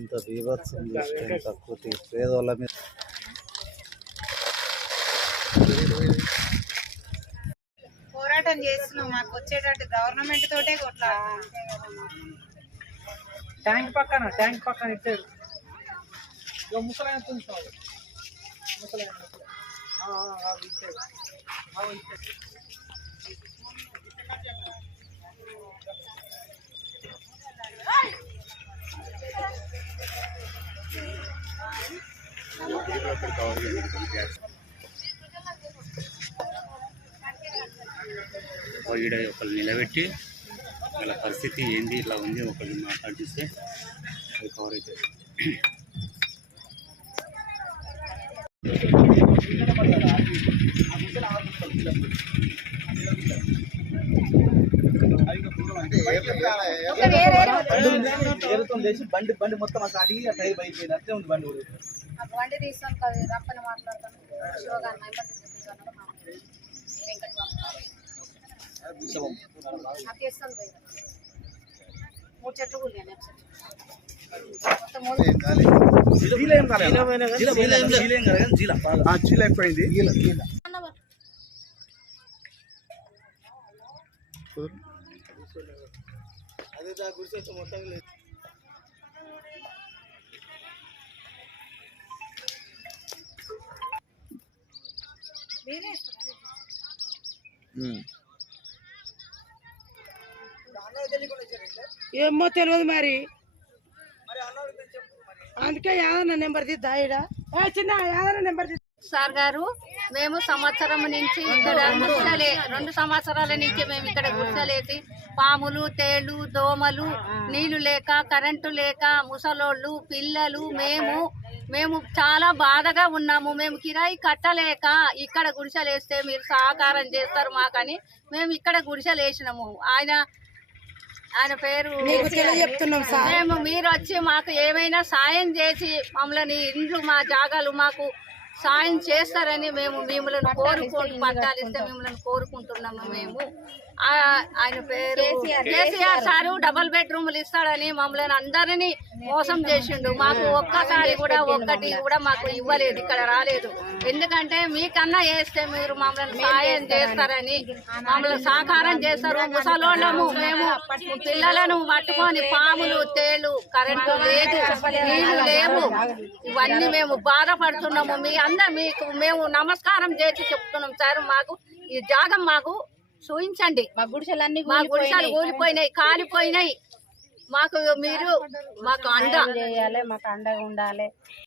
ఇంత బీభత్సం చేస్తే తక్కువ పేదోళ్ళ మీద పోరాటం చేస్తున్నాం. మాకు వచ్చేటట్టు గవర్నమెంట్ తోటే కొట్లాడుతున్నాం. ట్యాంక్ పక్కన ఇచ్చాడు ముసలాయన చూసాడు ముసలాయన ఇచ్చాడు ఈడ ఒకళ్ళు నిలబెట్టి వాళ్ళ పరిస్థితి ఏంది ఇట్లా ఉంది ఒకళ్ళు మాట్లాడిస్తే అది కవర్ అవుతుంది. బండి మొత్తం అడిగి టైప్ అయిపోయింది. అట్లే ఉంది బండి బండి తీసుకొని రప్పని మాట్లాడతాను. మూడు చెట్లు కూలియాలి. అయిపోయింది. అదే దా గుర్తొచ్చి మొత్తం లేదు. ఏమో తెలియదు మరి, అందుకే యాదన్న నెంబర్ తీద్దా చిన్న యాదన్న నెంబర్ సార్ గారు. మేము సంవత్సరం నుంచి ఇక్కడ గుడిసెలే 2 సంవత్సరాల నుంచి మేము ఇక్కడ గుడిసెలేసి పాములు, తేళ్లు, దోమలు, నీళ్లు లేక, కరెంటు లేక, ముసలోళ్ళు, పిల్లలు, మేము చాలా బాధగా ఉన్నాము. మేము కిరాయి కట్టలేక ఇక్కడ గుడిసెలేస్తే మీరు సహకారం చేస్తారు మాకని మేము ఇక్కడ గుడిసెలేసినాము. ఆయన పేరు చెప్తున్నాం సార్. మేము మీరు వచ్చి మాకు ఏమైనా సాయం చేసి మమ్మల్ని ఇండ్లు, మా జాగాలు మాకు సాయం చేస్తారని మేము మిమ్మల్ని కోరుకుంటున్నాము. మేము ఆయన పేరు కేసీఆర్ సారు డబుల్ బెడ్రూమ్లు ఇస్తాడని మమ్మల్ని అందరినీ మోసం చేసిండు. మాకు ఒక్కసారి కూడా ఒక్కటి కూడా మాకు ఇవ్వలేదు, ఇక్కడ రాలేదు. ఎందుకంటే మీకన్నా వేస్తే మీరు మమ్మల్ని సాయం చేస్తారని మమ్మల్ని సహకారం చేస్తారు. ముసలోళ్ళము మేము పిల్లలను పట్టుకొని పాములు, తేళ్లు, కరెంటు లేదు, నీళ్లు లేవు, ఇవన్నీ మేము బాధపడుతున్నాము. మీకు మేము నమస్కారం చేసి చెప్తున్నాం సార్. మాకు ఈ జాగం మాకు చూపించండి. మా గుడిసెలు కూలిపోయినాయి, కాలిపోయినాయి. మీరు మాకు అండగా ఉండాలి.